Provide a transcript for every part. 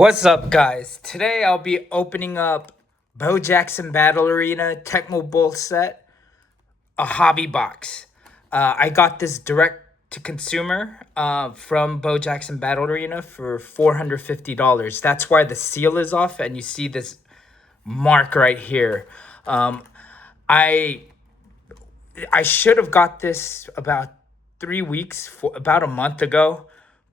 What's up, guys? Today I'll be opening up Bo Jackson Battle Arena Tecmo Bowl set, a hobby box. I got this direct to consumer from Bo Jackson Battle Arena for $450. That's why the seal is off, and you see this mark right here. I I should have got this about 3 weeks, for about a month ago,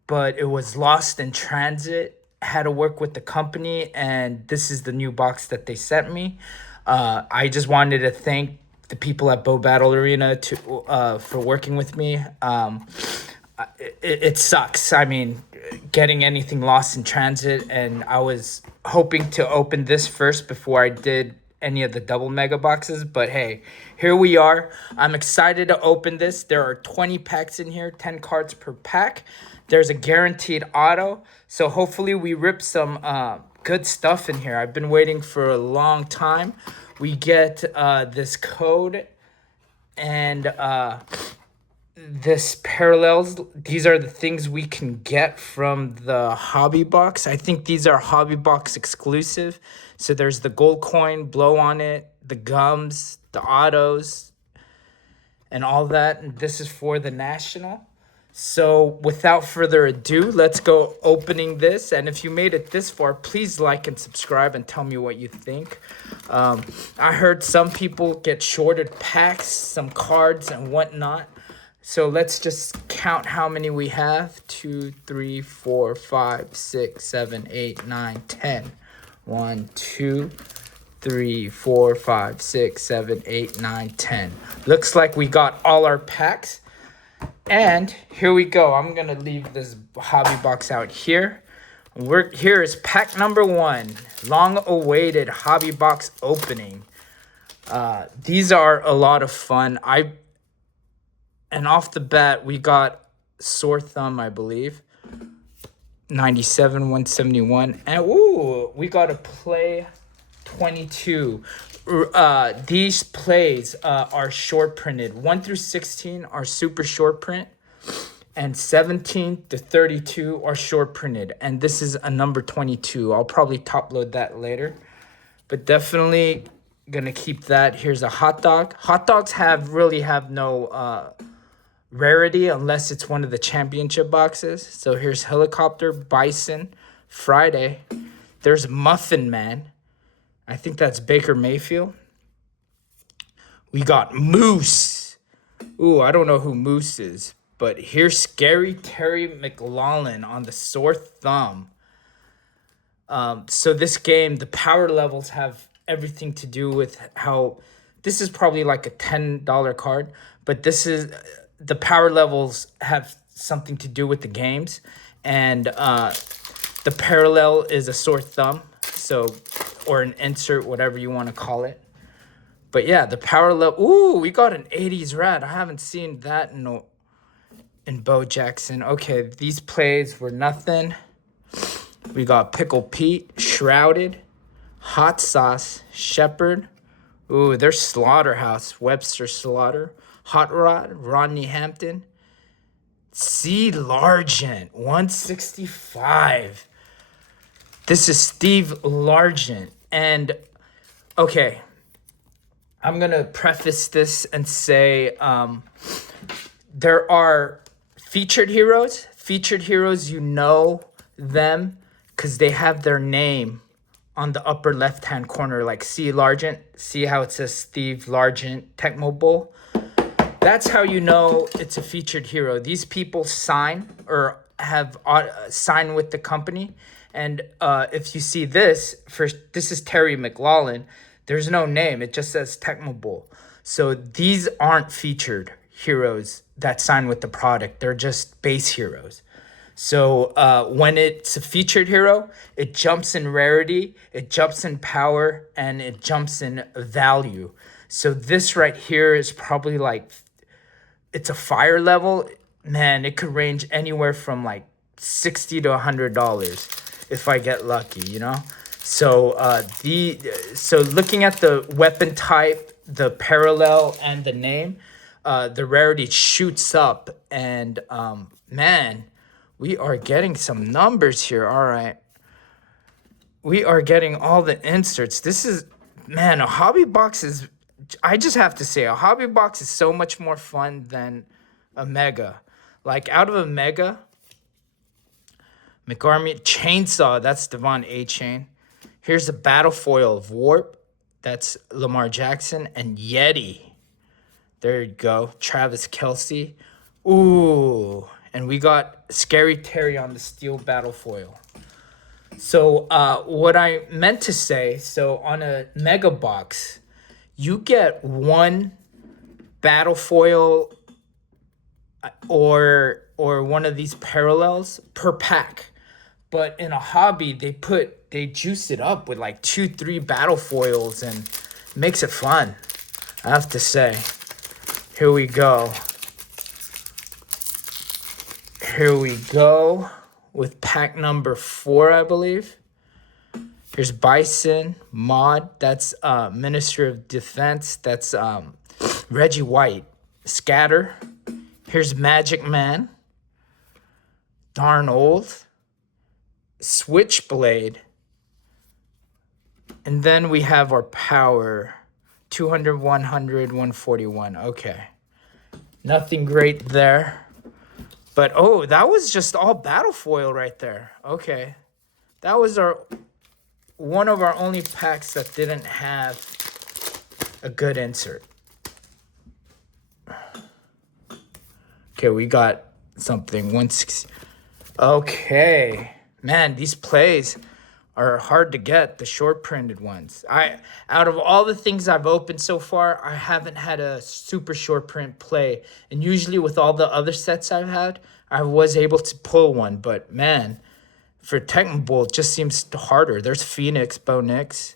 but it was lost in transit. Had to work with the company, and this is the new box that they sent me. I just wanted to thank the people at Bow Battle Arena for working with me. It sucks. I mean, getting anything lost in transit, and I was hoping to open this first before I did any of the double mega boxes, but hey, here we are. I'm excited to open this. There are 20 packs in here, 10 cards per pack. There's a guaranteed auto, so hopefully we rip some good stuff in here. I've been waiting for a long time. We get this code and this parallels. These are the things we can get from the hobby box. I think these are hobby box exclusive. So there's the gold coin, blow on it, the gums, the autos, and all that. And this is for the national. So without further ado, let's go opening this. And if you made it this far, please like and subscribe and tell me what you think. I heard some people get shorted packs, some cards and whatnot. So let's just count how many we have. 2, 3, 4, 5, 6, 7, 8, 9, 10. 1, 2, 3, 4, 5, 6, 7, 8, 9, 10. Looks like we got all our packs. And here we go. I'm going to leave this hobby box out here. Here is pack number 1. Long-awaited hobby box opening. These are a lot of fun. And off the bat, we got Sore Thumb, I believe. 97, 171. And ooh, we got a play 22. These plays are short printed. 1 through 16 are super short print, and 17 to 32 are short printed. And this is a number 22. I'll probably top load that later, but definitely gonna keep that. Here's a hot dog. Hot dogs really have no rarity unless it's one of the championship boxes. So here's Helicopter, Bison, Friday. There's Muffin Man. I think that's Baker Mayfield. We got Moose. Ooh, I don't know who Moose is, but here's Scary Terry McLaurin on the Sore Thumb. So this game, the power levels have everything to do with how this is probably like a $10 card, but the power levels have something to do with the games, and the parallel is a Sore Thumb, or an insert, whatever you want to call it. But yeah, the power level. Ooh, we got an 80s rat. I haven't seen that in Bo Jackson. Okay, these plays were nothing. We got Pickle Pete, Shrouded, Hot Sauce, Shepherd. Ooh, there's Slaughterhouse, Webster Slaughter, Hot Rod, Rodney Hampton, C. Largent, 165. This is Steve Largent. And okay, I'm going to preface this and say there are featured heroes. Featured heroes, you know them because they have their name on the upper left-hand corner, like C. Largent. See how it says Steve Largent, Tecmo Bowl? That's how you know it's a featured hero. These people sign or have signed with the company. And if you see this, this is Terry McLaurin. There's no name. It just says Tecmo Bowl. So these aren't featured heroes that sign with the product. They're just base heroes. So when it's a featured hero, it jumps in rarity, it jumps in power, and it jumps in value. So this right here is probably like, it's a fire level. Man, it could range anywhere from like $60 to $100 if I get lucky, you know? So so looking at the weapon type, the parallel, and the name, the rarity shoots up, and man, we are getting some numbers here. All right. we are getting all the inserts. This is, man, a hobby box is, I just have to say, a hobby box is so much more fun than a mega. Like, out of a mega, McArmy Chainsaw, that's Devon A. Chain. Here's a battle foil of Warp, that's Lamar Jackson, and Yeti. There you go, Travis Kelce. Ooh, and we got Scary Terry on the steel battle foil. So what I meant to say, so on a mega box, you get one battle foil or one of these parallels per pack. But in a hobby, they juice it up with like 2-3 battle foils and makes it fun. I have to say. Here we go. Here we go with pack number 4, I believe. Here's Bison, Mod, that's Minister of Defense, that's Reggie White, Scatter. Here's Magic Man, Darn Old, Switchblade, and then we have our power, 200, 100, 141. Okay, nothing great there. But, oh, that was just all battle foil right there. Okay, that was one of our only packs that didn't have a good insert. Okay, we got something, 160. Okay, man, these plays are hard to get, the short printed ones. Out of all the things I've opened so far, I haven't had a super short print play. And usually with all the other sets I've had, I was able to pull one. But man, for Tecmo, it just seems harder. There's Phoenix, Bo Nix.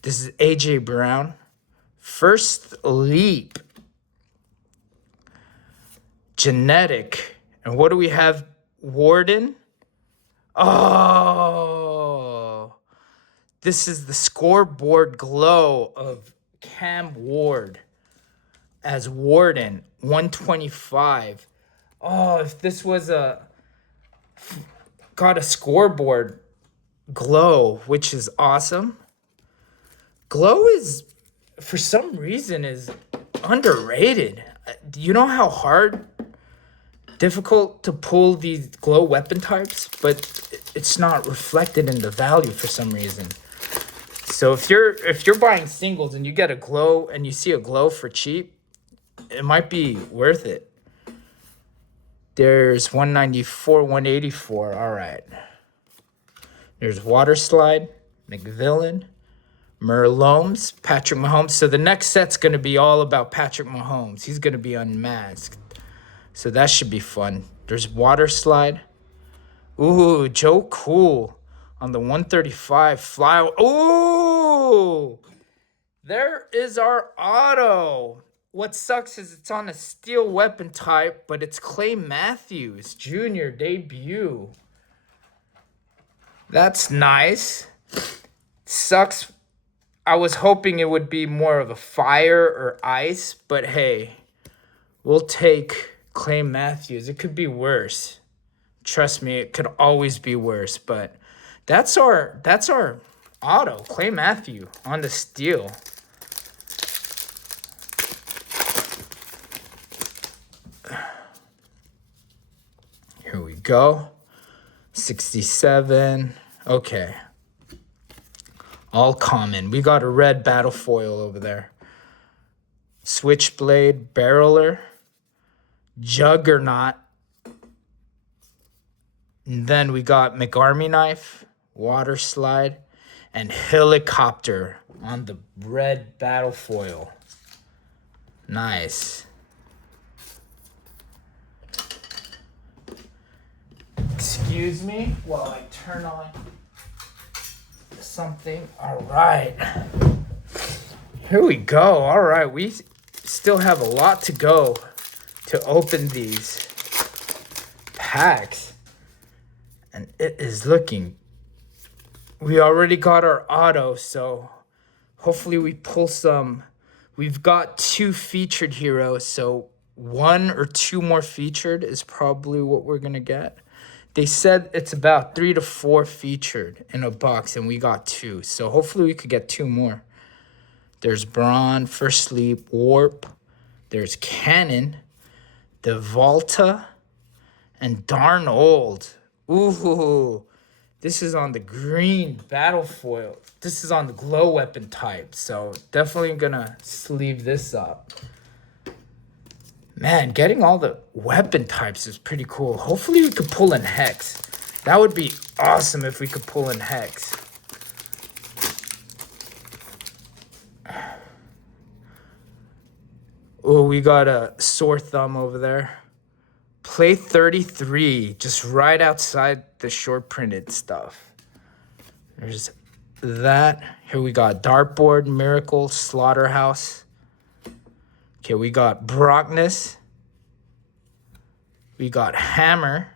This is AJ Brown. First Leap. Genetic. And what do we have? Warden. Oh, this is the scoreboard glow of Cam Ward as Warden, 125. Oh, if this was got a scoreboard glow, which is awesome. Glow is, for some reason, is underrated. Do you know how difficult to pull these glow weapon types, but it's not reflected in the value for some reason. So if you're buying singles and you get a glow and you see a glow for cheap, it might be worth it. There's 194, 184. All right. There's Water Slide, McVillan, Merlomes, Patrick Mahomes. So the next set's going to be all about Patrick Mahomes. He's going to be unmasked. So that should be fun. There's Water Slide. Ooh, Joe Cool on the 135 fly. Ooh, there is our auto. What sucks is it's on a steel weapon type, but it's Clay Matthews Jr. debut. That's nice. Sucks. I was hoping it would be more of a fire or ice, but hey, we'll take Clay Matthews. It could be worse. Trust me, it could always be worse, but that's our auto, Clay Matthews on the steel. Here we go. 67. Okay. All common. We got a red battle foil over there. Switchblade, Barreler, Juggernaut. And then we got McArmy Knife, Water Slide, and Helicopter on the red battle foil. Nice. Excuse me while I turn on something. All right. Here we go. All right. We still have a lot to go to open these packs. And it is looking, we already got our auto, so hopefully we pull some. We've got 2 featured heroes, so 1 or 2 more featured is probably what we're going to get. They said it's about 3 to 4 featured in a box, and we got 2. So hopefully we could get 2 more. There's Braun, First Sleep, Warp. There's Cannon, the Volta, and Darn Old. Ooh, this is on the green battle foil. This is on the glow weapon type. So definitely gonna sleeve this up. Man, getting all the weapon types is pretty cool. Hopefully we could pull in Hex. That would be awesome if we could pull in Hex. Oh, we got a sore thumb over there. Play 33, just right outside the short printed stuff. There's that. Here we got Dartboard, Miracle, Slaughterhouse. Okay, we got Brockness. We got Hammer.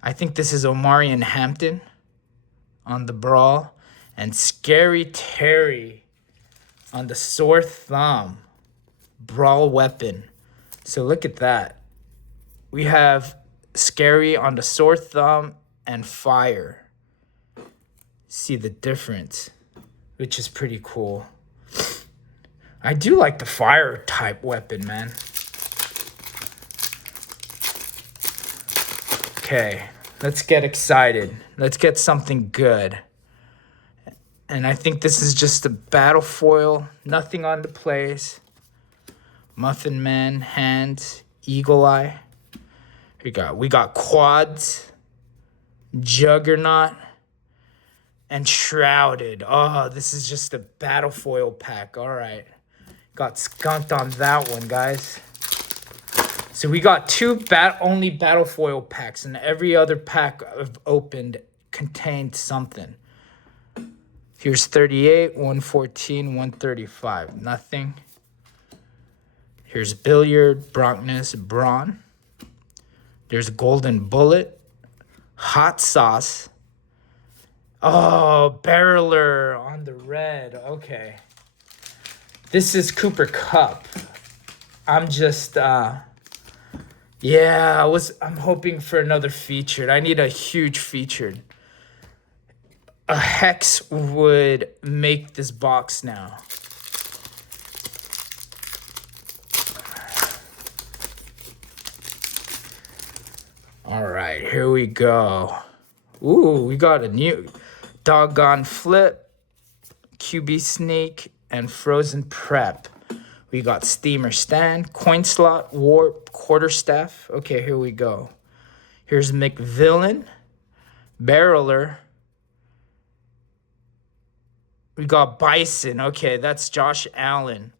I think this is Omarion Hampton on the Brawl. And Scary Terry on the Sore Thumb Brawl weapon. So look at that. We have Scary on the Sore Thumb and Fire. See the difference, which is pretty cool. I do like the fire type weapon, man. Okay, let's get excited. Let's get something good. And I think this is just a battle foil. Nothing on the place. Muffin Man, Hands, Eagle Eye. We got Quads, Juggernaut, and Shrouded. Oh, this is just a battle foil pack. All right. Got skunked on that one, guys. So we got 2 only battle foil packs, and every other pack I've opened contained something. Here's 38, 114, 135. Nothing. Here's Billiard, Brockness, Brawn. There's Golden Bullet, Hot Sauce. Oh, Barreler on the red. Okay. This is Cooper Cup. I'm just, I'm hoping for another featured. I need a huge featured. A Hex would make this box now. All right, here we go. Ooh, we got a new Doggone Flip, QB Sneak, and Frozen Prep. We got Steamer Stand, Coin Slot, Warp, Quarterstaff. Okay, here we go. Here's McVillain, Barreler. We got Bison. Okay, that's Josh Allen.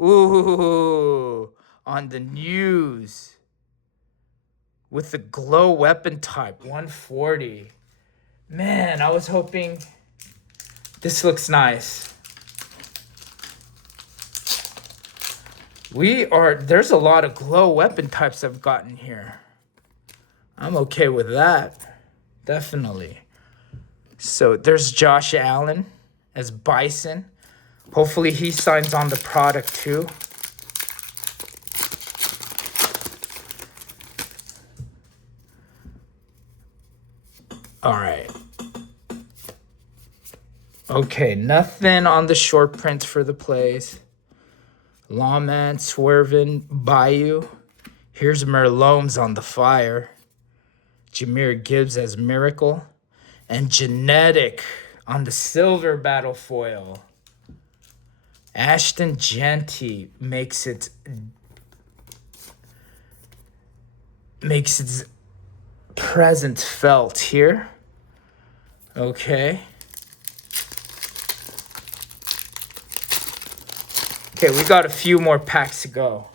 Ooh, on the news. With the glow weapon type, 140. Man, I was hoping... This looks nice. There's a lot of glow weapon types I've gotten here. I'm okay with that. Definitely. So there's Josh Allen as Bison. Hopefully he signs on the product too. All right. Okay, nothing on the short print for the plays. Lawman, Swervin, Bayou. Here's Merlome's on the fire. Jameer Gibbs as Miracle. And Genetic on the silver battle foil. Ashton Genty makes its presence felt here. Okay. Okay, we got a few more packs to go.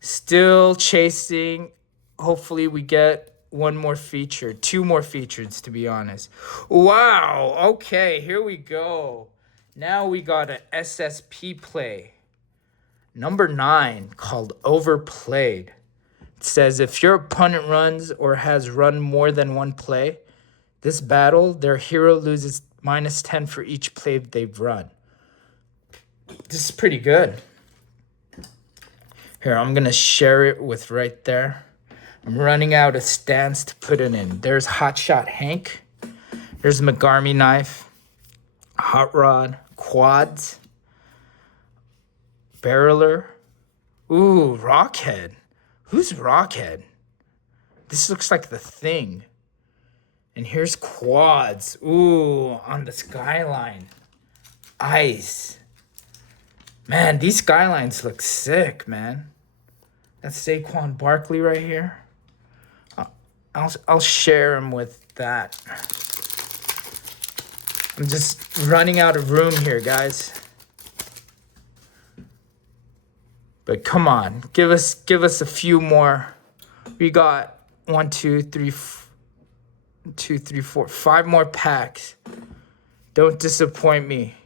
Still chasing. Hopefully we get one more feature. 2 more features, to be honest. Wow. Okay, here we go. Now we got an SSP play. Number 9, called Overplayed. It says, if your opponent runs or has run more than one play, this battle, their hero loses -10 for each play they've run. This is pretty good. Here, I'm going to share it with right there. I'm running out of stands to put it in. There's Hotshot Hank. There's McGarmy Knife. Hot Rod. Quads. Barreler. Ooh, Rockhead. Who's Rockhead? This looks like the Thing. And here's Quads. Ooh, on the Skyline. Ice. Man, these Skylines look sick, man. That's Saquon Barkley right here. I'll share him with that. I'm just running out of room here, guys. But come on, give us a few more. We got 1, 2, 3, 4, 5 more packs. Don't disappoint me.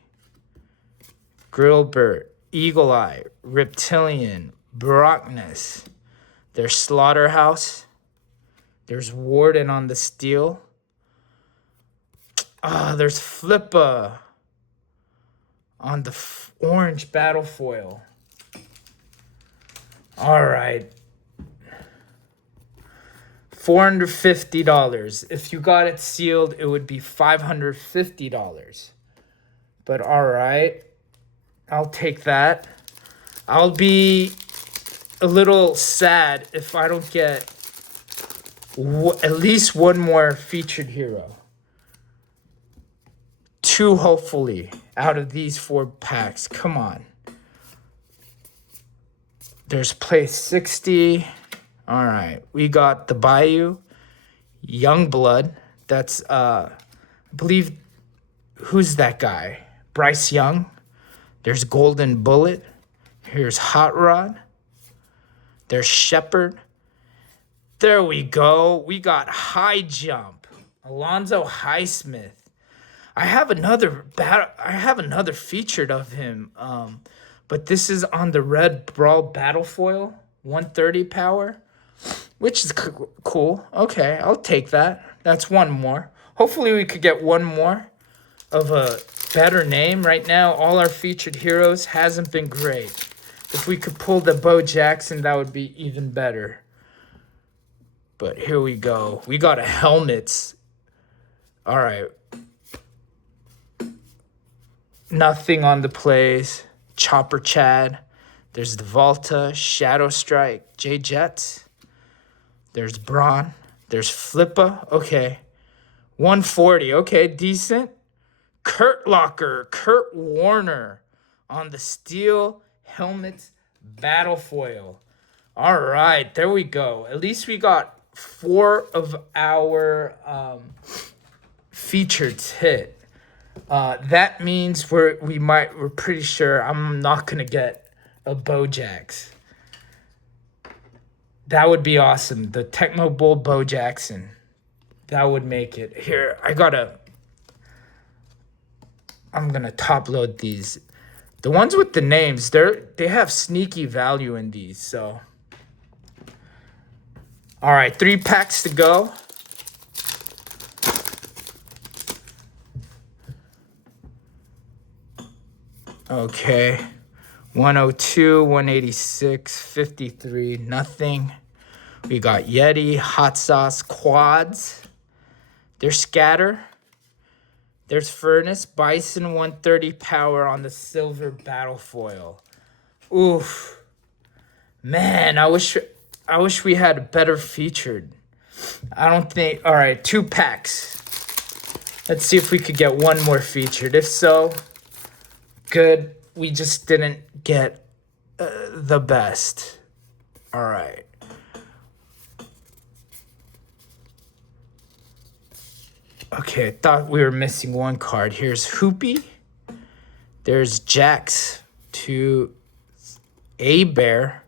Grillbert, Eagle Eye, Reptilian, Brockness. There's Slaughterhouse. There's Warden on the steel. There's Flippa on the orange battle foil. All right. $450. If you got it sealed, it would be $550. But all right, I'll take that. I'll be a little sad if I don't get at least one more featured hero. 2, hopefully, out of these 4 packs. Come on. There's Play 60. All right. We got the Bayou. Youngblood. That's, I believe, who's that guy? Bryce Young. There's Golden Bullet. Here's Hot Rod. There's Shepard. There we go. We got High Jump. Alonzo Highsmith. I have another featured of him. But this is on the Red Brawl Battle Foil. 130 power. Which is cool. Okay, I'll take that. That's one more. Hopefully we could get one more of a better name. Right now, all our featured heroes hasn't been great. If we could pull the Bo Jackson, that would be even better. But here we go. We got a helmets. All right. Nothing on the plays. Chopper Chad. There's the Volta, Shadow Strike, J-Jets. There's Braun. There's Flippa. Okay. 140. Okay, decent. Kurt Locker, Kurt Warner on the steel helmet battle foil. All right, there we go. At least we got 4 of our features hit. That means we're pretty sure I'm not gonna get a Bojax. That would be awesome. The Tecmo Bull Bo Jackson. That would make it. Here, I'm gonna top load these. The ones with the names, they have sneaky value in these, so. All right, 3 packs to go. Okay. 102, 186, 53, nothing. We got Yeti, Hot Sauce, Quads. There's Scatter. There's Furnace, Bison, 130 power on the silver battle foil. Oof. Man, I wish we had a better featured. I don't think. All right, 2 packs. Let's see if we could get one more featured. If so, good. We just didn't get the best. All right. Okay, I thought we were missing one card. Here's Hoopy. There's Jax to A-Bear.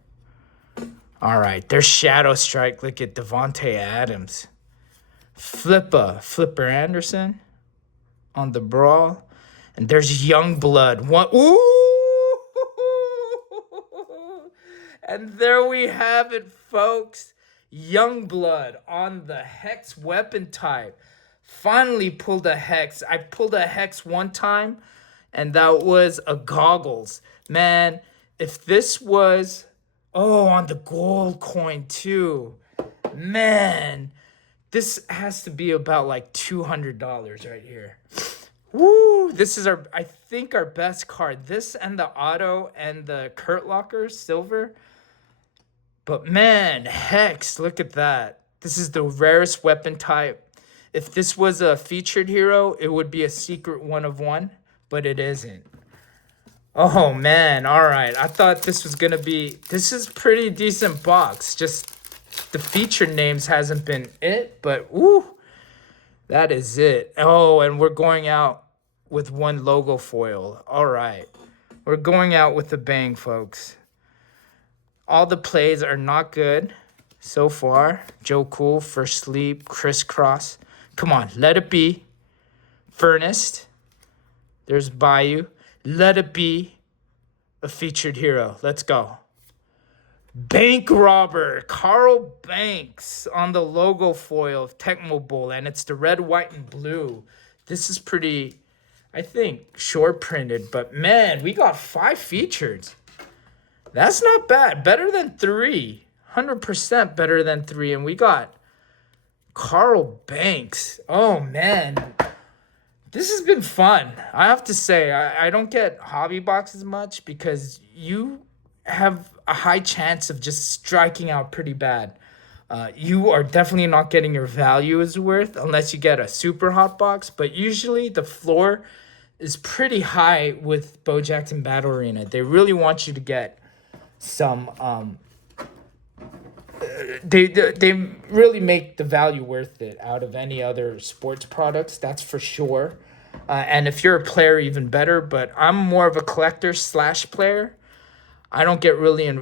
All right, there's Shadow Strike. Look at Devontae Adams. Flipper Anderson on the Brawl. And there's Youngblood. Ooh! And there we have it, folks. Youngblood on the Hex weapon type. Finally pulled a Hex. I pulled a Hex one time, and that was a Goggles. Man, if this was... Oh, on the gold coin, too. Man, this has to be about like $200 right here. Woo! This is I think our best card. This and the auto and the Kurt Locker silver. But man, Hex, look at that. This is the rarest weapon type. If this was a featured hero, it would be a secret 1 of 1, but it isn't. Oh man, all right. I thought this was gonna be. This is pretty decent box. Just the featured names hasn't been it, but woo, that is it. Oh, and we're going out with one logo foil. All right, we're going out with a bang, folks. All the plays are not good so far. Joe Cool, First Sleep, Crisscross. Come on, let it be. Furnace. There's Bayou. Let it be a featured hero. Let's go. Bank Robber, Carl Banks on the logo foil of Tecmo Bowl, and it's the red, white, and blue. This is pretty, I think, short printed, but man, we got 5 featured. That's not bad. Better than 3. 100% better than 3. And we got Carl Banks. Oh, man. This has been fun. I have to say, I don't get hobby boxes much because you have a high chance of just striking out pretty bad. You are definitely not getting your value is worth unless you get a super hot box. But usually the floor is pretty high with Bo Jackson Battle Arena. They really want you to get some they really make the value worth it out of any other sports products, that's for sure. And if you're a player, even better. But I'm more of a collector / player. I don't get really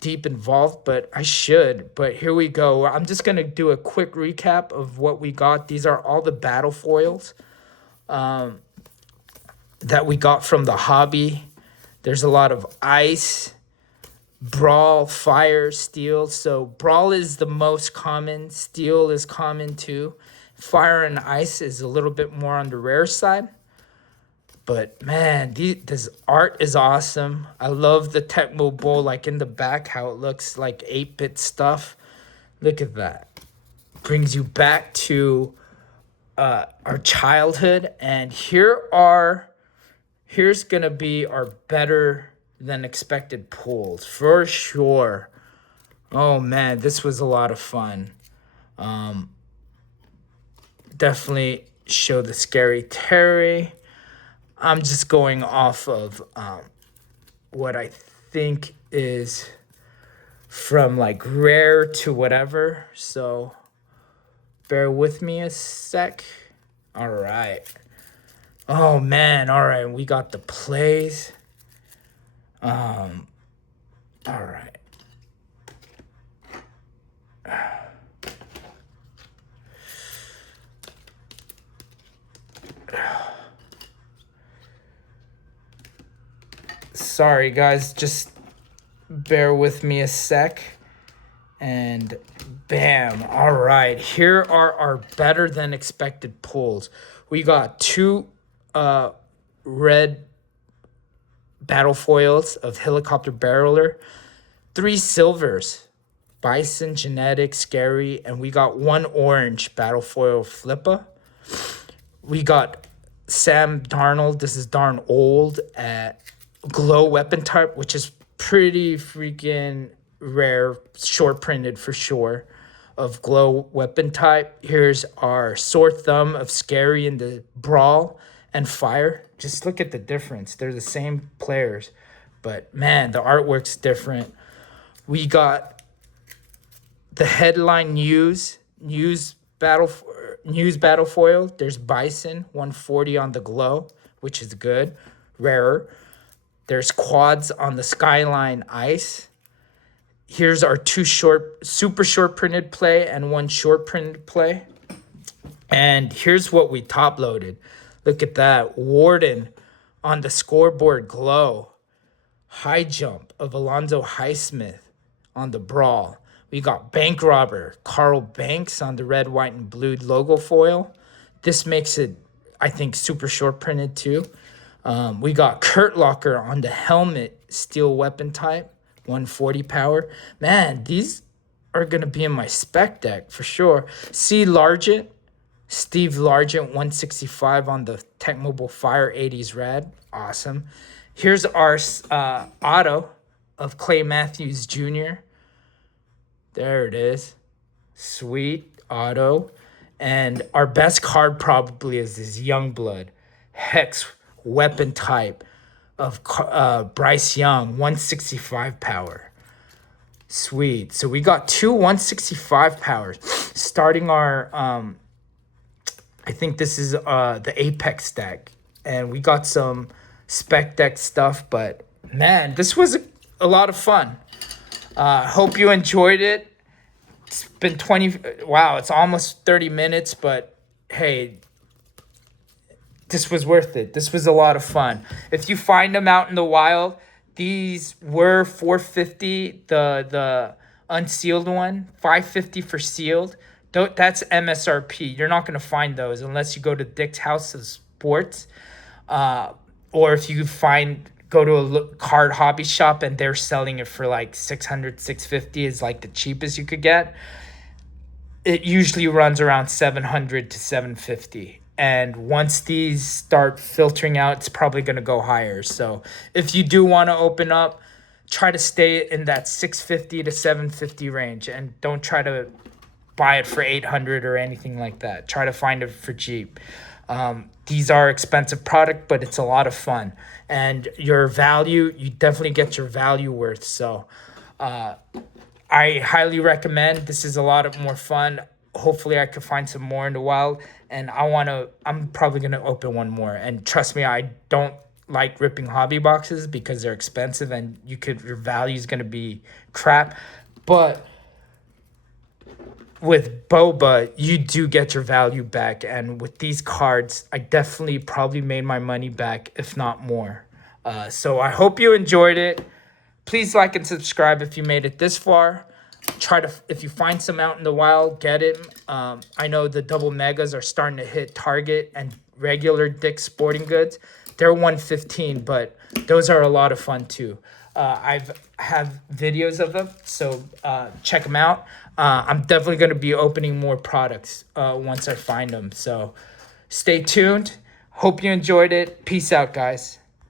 deep involved, but I should. But here we go. I'm just gonna do a quick recap of what we got. These are all the battle foils that we got from the hobby. There's a lot of ice, Brawl, Fire, Steel. So Brawl is the most common. Steel is common too. Fire and Ice is a little bit more on the rare side. But man, this art is awesome. I love the Tecmo Bowl, like in the back, how it looks like 8-bit stuff. Look at that. Brings you back to our childhood. And here's gonna be our better than expected pulls for sure. Oh man, this was a lot of fun. Definitely show the Scary Terry. I'm just going off of what I think is from like rare to whatever. So bear with me a sec. All right. Oh man, all right. We got the plays. All right. Sorry guys, just bear with me a sec. And bam. All right. Here are our better than expected pulls. We got 2 red battle foils of Helicopter Barreler, 3 silvers, Bison, Genetic, Scary, and we got 1 orange battle foil Flippa. We got Sam Darnold. This is darn old at Glow Weapon type, which is pretty freaking rare, short printed for sure, of Glow Weapon type. Here's our Sore Thumb of Scary in the Brawl and Fire. Just look at the difference. They're the same players, but man, the artwork's different. We got the headline news battle foil. There's Bison 140 on the Glow, which is good, rarer. There's quads on the Skyline Ice. Here's our 2 super short printed play and 1 short printed play. And here's what we top loaded. Look at that. Warden on the Scoreboard Glow. High Jump of Alonzo Highsmith on the Brawl. We got Bank Robber, Carl Banks on the red, white, and blue logo foil. This makes it, I think, super short printed too. We got Kurt Locker on the helmet steel weapon type, 140 power. Man, these are going to be in my spec deck for sure. C. Largent, Steve Largent, 165 on the Tecmo Fire 80s Rad. Awesome. Here's our auto of Clay Matthews Jr. There it is. Sweet auto. And our best card probably is this Youngblood Hex weapon type of Bryce Young, 165 power. Sweet. So we got two 165 powers. Starting our, I think this is the Apex deck. And we got some spec deck stuff. But man, this was a lot of fun. Hope you enjoyed it. It's been 20, wow, it's almost 30 minutes, but hey, this was worth it. This was a lot of fun. If you find them out in the wild, these were $450, the unsealed one, $550 for sealed. That's MSRP. You're not going to find those unless you go to Dick's House of Sports, or if you go to a card hobby shop and they're selling it for like $600, $650 is like the cheapest you could get. It usually runs around $700 to $750. And once these start filtering out, it's probably going to go higher. So if you do want to open up, try to stay in that $650 to $750 range, and don't try to buy it for $800 or anything like that. Try to find it for cheap. These are expensive product, but it's a lot of fun. And your value, you definitely get your value worth. So I highly recommend. This is a lot more fun. Hopefully I could find some more in the wild. And I'm probably going to open one more. And trust me, I don't like ripping hobby boxes because they're expensive and your value is going to be crap. But with boba, you do get your value back. And with these cards, I definitely probably made my money back, if not more. So I hope you enjoyed it. Please like and subscribe if you made it this far. If you find some out in the wild, get it. I know the double megas are starting to hit Target and regular Dick's Sporting Goods. They're $115, but those are a lot of fun too. I have videos of them, so check them out. I'm definitely going to be opening more products once I find them. So stay tuned. Hope you enjoyed it. Peace out, guys.